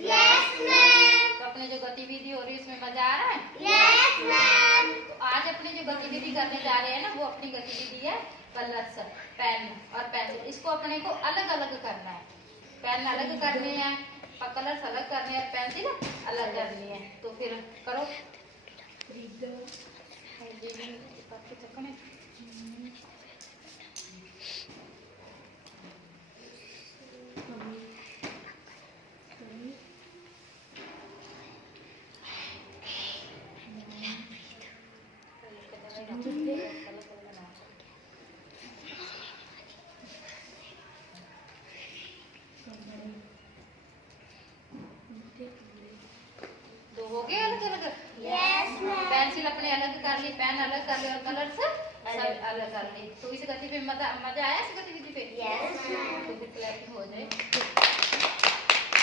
Yes ma'am. तो अपने जो गतिविधि हो रही है उसमें मजा आ रहा है? Yes ma'am. तो आज अपनी जो गतिविधि करने जा रहे हैं ना, वो अपनी गतिविधि है कलर्स, पेन और पेंसिल। इसको अपने को अलग अलग करना है। पेन अलग करने हैं, कलर्स अलग करने हैं, पेंसिल अलग करनी है। तो फिर करो। दो हो गए अलग अलग? Yes ma'am. पेंसिल अपने अलग कर ली, पेन अलग कर ली और कलर्स अलग कर ली। तो इस गतिविधि में मजा आया? इस गतिविधि